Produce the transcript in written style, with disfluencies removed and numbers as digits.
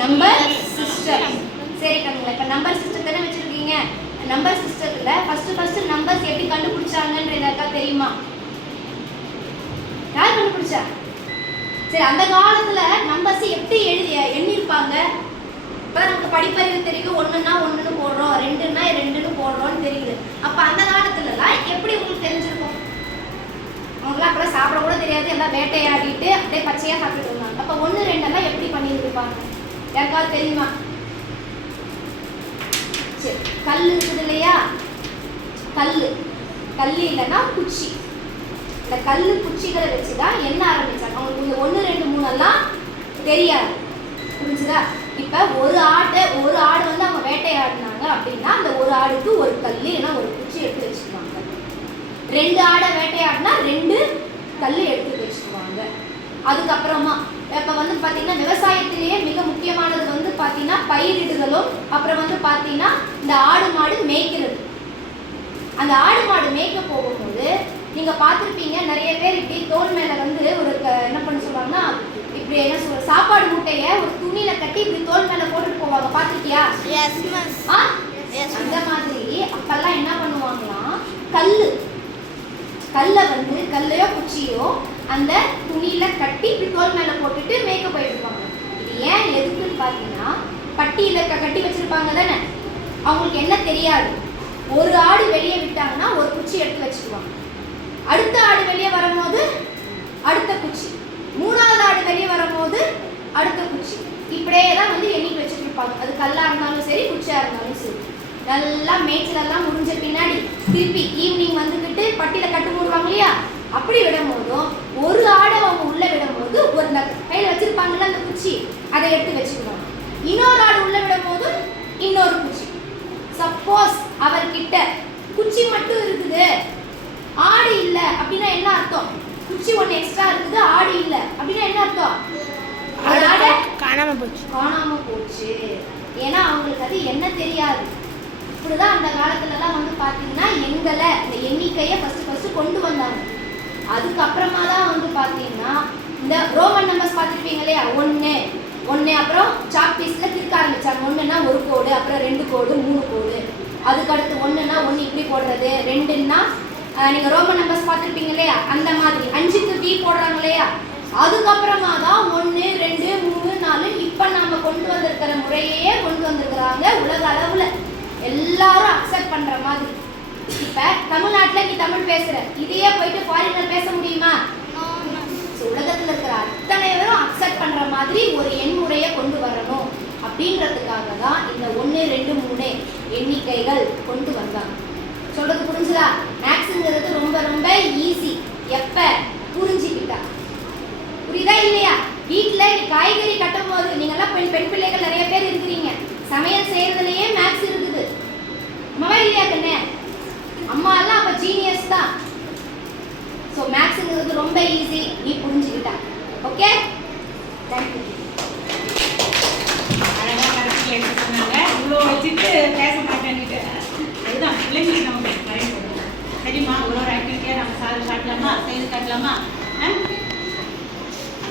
Number system. சரி கண்ணுங்களா, இப்போ number system தானே வச்சுருக்கீங்க. நம்பர் சிஸ்டத்தில் ஃபஸ்ட்டு நம்பர்ஸ் எப்படி கண்டுபிடிச்சாங்கன்ற எனக்கா தெரியுமா? யார் கண்டுபிடிச்சா? சரி, அந்த காலத்தில் நம்பர்ஸ் எப்படி எண்ணிருப்பாங்க? இப்போ நமக்கு படிப்பறிவு தெரியும், ஒன்றுன்னா ஒன்றுன்னு போடுறோம், ரெண்டுன்னா ரெண்டுன்னு போடுறோம்னு தெரியுது. அப்போ அந்த காலத்துலலாம் எப்படி உங்களுக்கு தெரிஞ்சிருக்கும்? அவங்களாம் அப்போலாம் சாப்பிட கூட தெரியாது, எல்லாம் வேட்டையாடிட்டு அப்படியே பச்சையாக சாப்பிட்டு இருந்தாங்க. அப்போ 1 2 எப்படி பண்ணியிருப்பாங்க? யாருக்காவது தெரியுமா? சரி, கல் இருக்குது இல்லையா? கல் இல்லைன்னா குச்சி. இந்த கல் குச்சிகளை வச்சு தான் என்ன ஆரம்பிச்சாங்க. அவங்களுக்கு இந்த 1 2 3 எல்லாம் தெரியாது. புரிஞ்சுதா? இப்போ ஒரு ஆடு வந்து அவங்க வேட்டையாடினாங்க அப்படின்னா அந்த ஒரு ஆடுக்கு ஒரு கல் இல்லைன்னா ஒரு குச்சி எடுத்து வச்சுக்குவாங்க. 2 ஆடை வேட்டையாடினா 2 கல் எடுத்து வச்சுக்குவாங்க. அதுக்கப்புறமா இப்போ வந்து பார்த்தீங்கன்னா விவசாயத்திலேயே மிக முக்கியமானது வந்து பார்த்தீங்கன்னா பயிரிடுதலும், அப்புறம் வந்து பார்த்தீங்கன்னா இந்த ஆடு மாடு மேய்க்கிறது. அந்த ஆடு மாடு மேய்க்க போகும்போது நீங்கள் பார்த்துருப்பீங்க, நிறைய பேர் இப்படி தோல் மேலே வந்து ஒரு என்ன பண்ண சொல்லுவாங்கன்னா, இப்படி என்ன சொல்ற சாப்பாடு மூட்டையை ஒரு துணியில கட்டி இப்படி தோல் மேலே போட்டுட்டு போவாங்க. பார்த்துருக்கியா? அந்த மாதிரி அப்பெல்லாம் என்ன பண்ணுவாங்களாம், கல்லை வந்து கல்லையோ குச்சியோ அந்த துணியில கட்டி இப்படி தோல் மேலே போட்டுட்டு மேய்க்க போயிடுவாங்க. இது ஏன் எதுக்குன்னு பார்த்தீங்கன்னா, பட்டியில கட்டி வச்சிருப்பாங்க தானே, அவங்களுக்கு என்ன தெரியாது. ஒரு ஆடு வெளியே விட்டாங்கன்னா ஒரு குச்சி எடுத்து வச்சுக்குவாங்க. அடுத்த ஆடு வெளியே வரும்போது அடுத்த குச்சி, 3வது ஆடு வெளியே வரும்போது அடுத்த குச்சி, இப்படியே தான் வந்து எண்ணிக்கை வச்சுட்டு இருப்பாங்க. அது கல்லா இருந்தாலும் சரி, குச்சியா இருந்தாலும் சரி. நல்லா மேய்ச்சலெல்லாம் முடிஞ்ச பின்னாடி திருப்பி ஈவினிங் வந்துக்கிட்டு பட்டியில் கட்டு போடுவாங்க இல்லையா? அப்படி விடும் போதும் ஒரு ஆடை அவங்க உள்ள விடும் போது ஒரு கையில் வச்சிருப்பாங்கல்ல அந்த குச்சி, அதை எடுத்து வச்சுக்குவாங்க. இன்னொரு ஆடு உள்ள விடும் போது இன்னொரு குச்சி. சப்போஸ் அவர்கிட்ட குச்சி மட்டும் இருக்குது, ஆடு இல்லை அப்படின்னா என்ன அர்த்தம்? குச்சி ஒன்று எக்ஸ்ட்ரா இருக்குது, ஆடு இல்லை அப்படின்னா என்ன அர்த்தம்? ஆடு காணாம போச்சு. ஏன்னா அவங்களுக்கு அது என்ன தெரியாது. இப்படிதான் அந்த காலத்துலலாம் வந்து பார்த்தீங்கன்னா எங்களை இந்த எண்ணிக்கையை ஃபர்ஸ்ட் கொண்டு வந்தாங்க. அதுக்கப்புறமா தான் வந்து பார்த்தீங்கன்னா இந்த ரோமன் நம்பர்ஸ் பார்த்துருப்பீங்க இல்லையா? 1 அப்புறம் சாக் பீஸில் கிறுக்க ஆரம்பிச்சாங்க. 1ன்னா 1 கோடு, அப்புறம் 2 கோடு, 3 கோடு. அதுக்கடுத்து 1ன்னா 1 இப்படி போடுறது, 2ன்னா நீங்கள் ரோமன் நம்பர்ஸ் பார்த்துருப்பீங்க இல்லையா? அந்த மாதிரி 5க்கு டி போடுறாங்க இல்லையா? அதுக்கப்புறமா தான் 1 2 3 4 இப்போ நாம் கொண்டு வந்திருக்கிற முறையே கொண்டு வந்திருக்கிறாங்க. உலக அளவில் எல்லாரும் அக்செப்ட் பண்ணுற மாதிரி. இப்போ தமிழ்நாட்டில் நீ தமிழ் பேசுகிற, இதையே போயிட்டு ஃபாரினர் பேச முடியுமா? உலகத்தில் இருக்கிற அத்தனை பேரும் அக்செப்ட் பண்ணுற மாதிரி ஒரு எண்முறையை கொண்டு வரணும் அப்படின்றதுக்காக தான் இந்த 1 2 3 எண்ணிக்கைகள் கொண்டு வந்தாங்க. சொல்றது புரிஞ்சுதா? மேக்ஸுங்கிறது ரொம்ப ரொம்ப ஈஸி. எப்போ புரிஞ்சுக்கிட்டா. புரியுதா இல்லையா? வீட்டில் நீ காய்கறி கட்டும் போது நீங்கள்லாம் பெண் பிள்ளைகள் நிறைய பேர் இருக்கிறீங்க, சமையல் செய்யறதுலயே மேக்ஸ் இருக்குது. அம்மாவா இல்லையா கண்ணே? அம்மா எல்லாம் அப்போ ஜீனியஸ் தான். ஸோ மேக்ஸுங்கிறது ரொம்ப ஈஸி, நீ புரிஞ்சுக்கிட்டா.